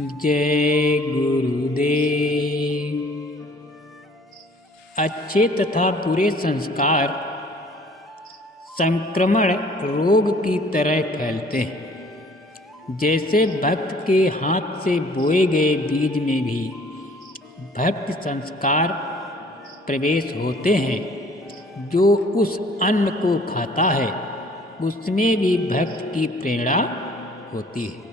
जय गुरुदेव। अच्छे तथा बुरे संस्कार संक्रमण रोग की तरह फैलते हैं। जैसे भक्त के हाथ से बोए गए बीज में भी भक्त संस्कार प्रवेश होते हैं, जो उस अन्न को खाता है उसमें भी भक्त की प्रेरणा होती है।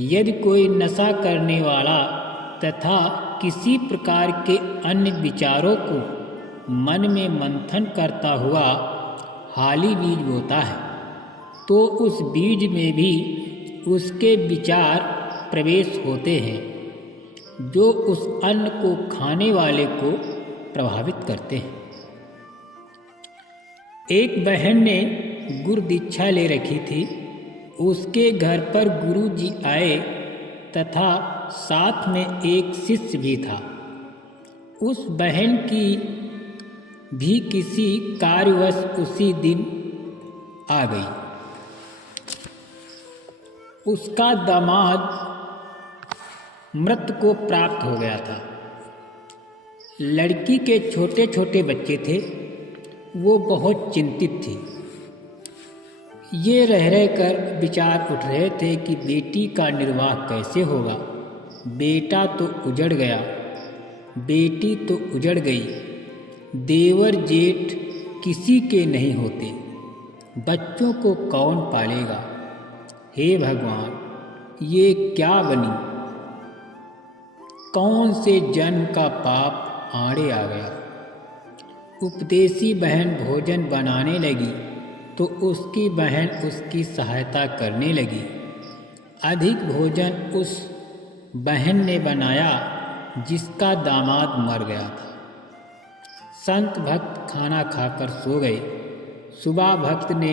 यदि कोई नशा करने वाला तथा किसी प्रकार के अन्य विचारों को मन में मंथन करता हुआ हाली बीज बोता है, तो उस बीज में भी उसके विचार प्रवेश होते हैं, जो उस अन्न को खाने वाले को प्रभावित करते हैं। एक बहन ने गुरु दीक्षा ले रखी थी। उसके घर पर गुरु जी आए तथा साथ में एक शिष्य भी था। उस बहन की भी किसी कार्यवश उसी दिन आ गई। उसका दामाद मृत को प्राप्त हो गया था। लड़की के छोटे छोटे बच्चे थे। वो बहुत चिंतित थी। ये रह कर विचार उठ रहे थे कि बेटी का निर्वाह कैसे होगा। बेटा तो उजड़ गया, बेटी तो उजड़ गई। देवर जेठ किसी के नहीं होते, बच्चों को कौन पालेगा। हे भगवान, ये क्या बनी। कौन से जन्म का पाप आड़े आ गया। उपदेशी बहन भोजन बनाने लगी तो उसकी बहन उसकी सहायता करने लगी। अधिक भोजन उस बहन ने बनाया जिसका दामाद मर गया था। संत भक्त खाना खाकर सो गए। सुबह भक्त ने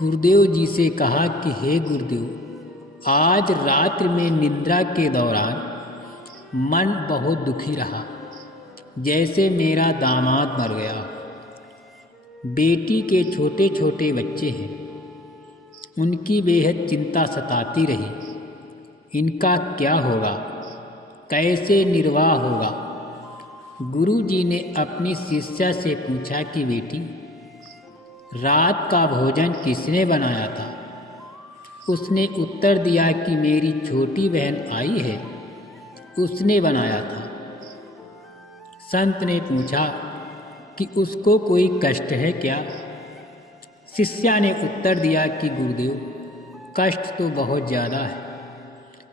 गुरुदेव जी से कहा कि हे गुरुदेव, आज रात्रि में निद्रा के दौरान मन बहुत दुखी रहा, जैसे मेरा दामाद मर गया। बेटी के छोटे छोटे बच्चे हैं, उनकी बेहद चिंता सताती रही। इनका क्या होगा, कैसे निर्वाह होगा। गुरु जी ने अपनी शिष्या से पूछा कि बेटी, रात का भोजन किसने बनाया था। उसने उत्तर दिया कि मेरी छोटी बहन आई है, उसने बनाया था। संत ने पूछा कि उसको कोई कष्ट है क्या। शिष्या ने उत्तर दिया कि गुरुदेव, कष्ट तो बहुत ज़्यादा है।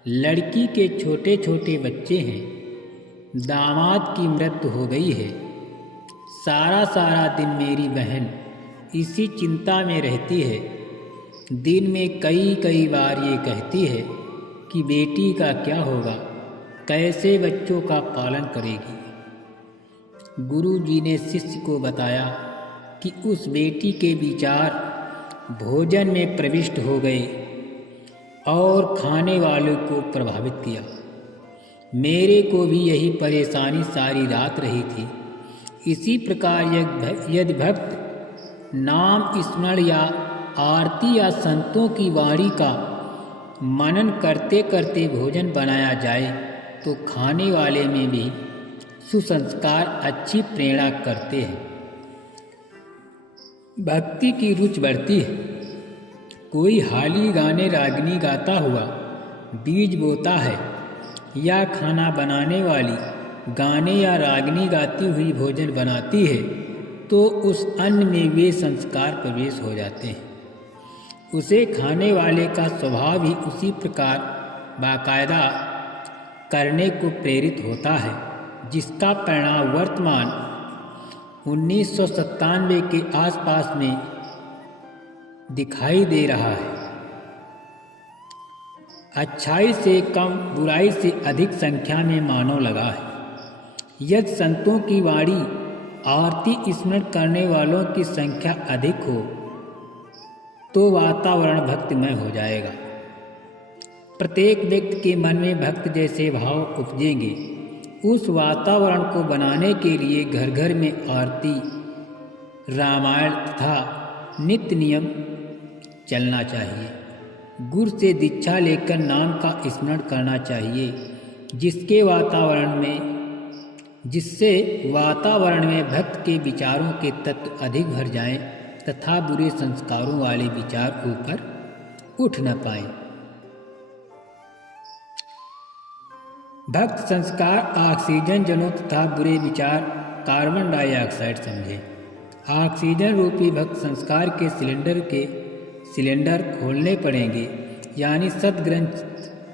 लड़की के छोटे छोटे बच्चे हैं, दामाद की मृत्यु हो गई है। सारा दिन मेरी बहन इसी चिंता में रहती है। दिन में कई बार ये कहती है कि बेटी का क्या होगा, कैसे बच्चों का पालन करेगी। गुरु जी ने शिष्य को बताया कि उस बेटी के विचार भोजन में प्रविष्ट हो गए और खाने वालों को प्रभावित किया। मेरे को भी यही परेशानी सारी रात रही थी। इसी प्रकार यदि भक्त नाम स्मरण या आरती या संतों की वाणी का मनन करते करते भोजन बनाया जाए, तो खाने वाले में भी सुसंस्कार अच्छी प्रेरणा करते हैं। भक्ति की रुचि बढ़ती है। कोई हाली गाने रागनी गाता हुआ बीज बोता है, या खाना बनाने वाली गाने या रागनी गाती हुई भोजन बनाती है, तो उस अन्न में वे संस्कार प्रवेश हो जाते हैं। उसे खाने वाले का स्वभाव ही उसी प्रकार बाकायदा करने को प्रेरित होता है, जिसका परिणाम वर्तमान 1997 के आसपास में दिखाई दे रहा है। अच्छाई से कम, बुराई से अधिक संख्या में मानव लगा है। यदि संतों की वाणी आरती स्मरण करने वालों की संख्या अधिक हो, तो वातावरण भक्तिमय हो जाएगा। प्रत्येक व्यक्ति के मन में भक्त जैसे भाव उपजेंगे। उस वातावरण को बनाने के लिए घर घर में आरती, रामायण तथा नित्य नियम चलना चाहिए। गुरु से दीक्षा लेकर नाम का स्मरण करना चाहिए, जिससे वातावरण में भक्त के विचारों के तत्व अधिक भर जाएं तथा बुरे संस्कारों वाले विचार ऊपर उठ न पाएं। भक्त संस्कार ऑक्सीजन जनों तथा बुरे विचार कार्बन डाइऑक्साइड समझे। ऑक्सीजन रूपी भक्त संस्कार के सिलेंडर खोलने पड़ेंगे, यानी सतग्रंथ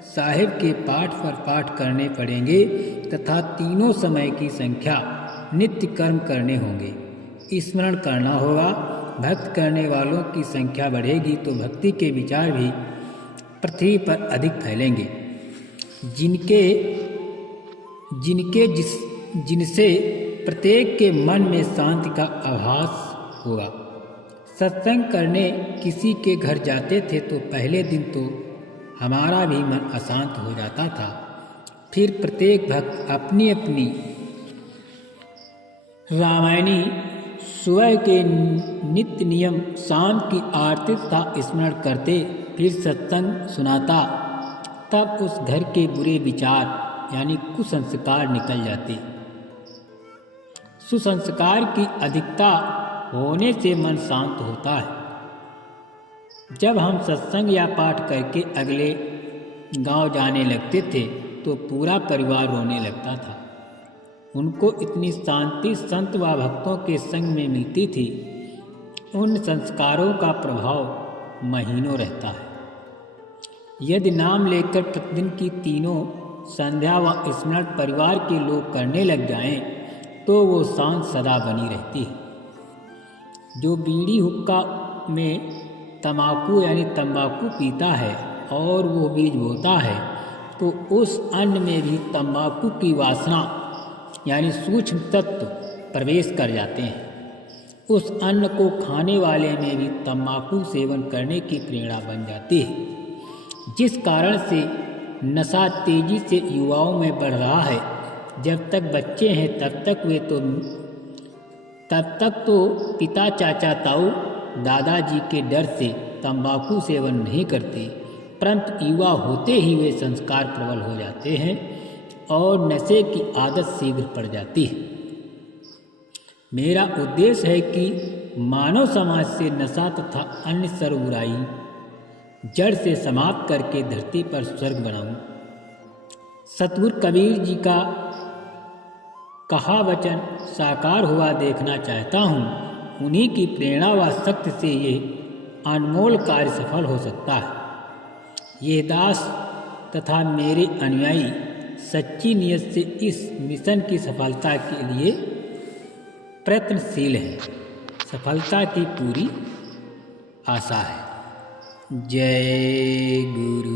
साहिब के पाठ पर पाठ करने पड़ेंगे तथा तीनों समय की संख्या नित्य कर्म करने होंगे। स्मरण करना होगा। भक्त करने वालों की संख्या बढ़ेगी तो भक्ति के विचार भी पृथ्वी पर अधिक फैलेंगे, जिनसे प्रत्येक के मन में शांति का आभास होगा। सत्संग करने किसी के घर जाते थे तो पहले दिन तो हमारा भी मन अशांत हो जाता था। फिर प्रत्येक भक्त अपनी अपनी रामायणी सुबह के नित्य नियम शाम की आरती तथा स्मरण करते, फिर सत्संग सुनाता। तब उस घर के बुरे विचार यानी कुसंस्कार निकल जाते। सुसंस्कार की अधिकता होने से मन शांत होता है। जब हम सत्संग या पाठ करके अगले गांव जाने लगते थे तो पूरा परिवार रोने लगता था। उनको इतनी शांति संत व भक्तों के संग में मिलती थी। उन संस्कारों का प्रभाव महीनों रहता है। यदि नाम लेकर प्रतिदिन की तीनों संध्या व स्मरण परिवार के लोग करने लग जाएं तो वो शांत सदा बनी रहती है। जो बीड़ी हुक्का में तम्बाकू यानी तंबाकू पीता है और वो बीज बोता है तो उस अन्न में भी तंबाकू की वासना यानी सूक्ष्म तत्व प्रवेश कर जाते हैं। उस अन्न को खाने वाले में भी तंबाकू सेवन करने की प्रेरणा बन जाती है, जिस कारण से नशा तेजी से युवाओं में बढ़ रहा है। जब तक बच्चे हैं तब तक तो पिता चाचा ताऊ दादाजी के डर से तंबाकू सेवन नहीं करते, परंतु युवा होते ही वे संस्कार प्रबल हो जाते हैं और नशे की आदत शीघ्र पड़ जाती है। मेरा उद्देश्य है कि मानव समाज से नशा तथा अन्य सर्व बुराई जड़ से समाप्त करके धरती पर स्वर्ग बनाऊं। सतगुरु कबीर जी का कहा वचन साकार हुआ देखना चाहता हूँ। उन्हीं की प्रेरणा व शक्ति से ये अनमोल कार्य सफल हो सकता है। ये दास तथा मेरे अनुयायी सच्ची नियत से इस मिशन की सफलता के लिए प्रयत्नशील हैं। सफलता की पूरी आशा है। जय गुरु।